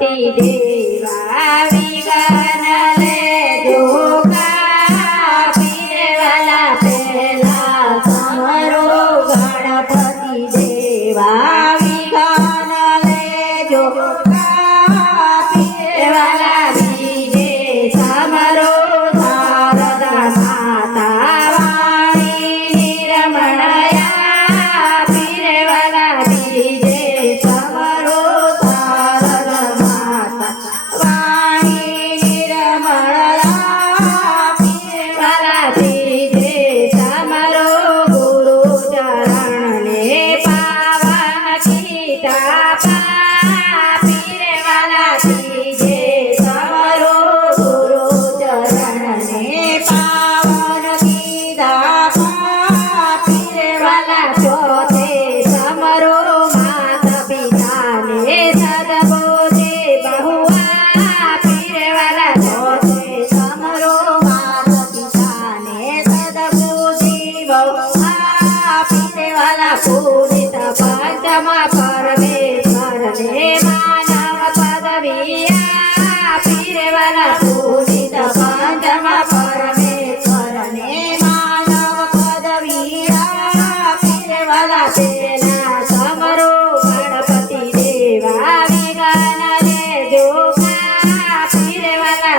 गणपति देवा विघ्न लेजो पीरे वाला पहला समरो गणपति देवा विघ्न लेजो पीरे वाला बीजे समरो शारदा माता वाणी निरमणया पीरे वाला बीजे समरो शारदा माता वाणी निरमणया पीरे वाला बीजे समरो गुरु चरण ने पावन गीता पीरे वाला बीजे समरो गुरु चरण ने पावन गीता पीरे वाला चौथे समरो माता पिता ने सदबोधे बहुआ पीरे वाला चौथे समरो माता पिता ने सदबोधे बहुआ पीरे वाला पूजित पंचम परमेश्वर ने मानव पदविया पीरे वाला पूजित पंचम परमेश्वर ने मानव पदविया पीरे वाला तेना समरो गणपति देवा विघ्न लेजो पीरे वाला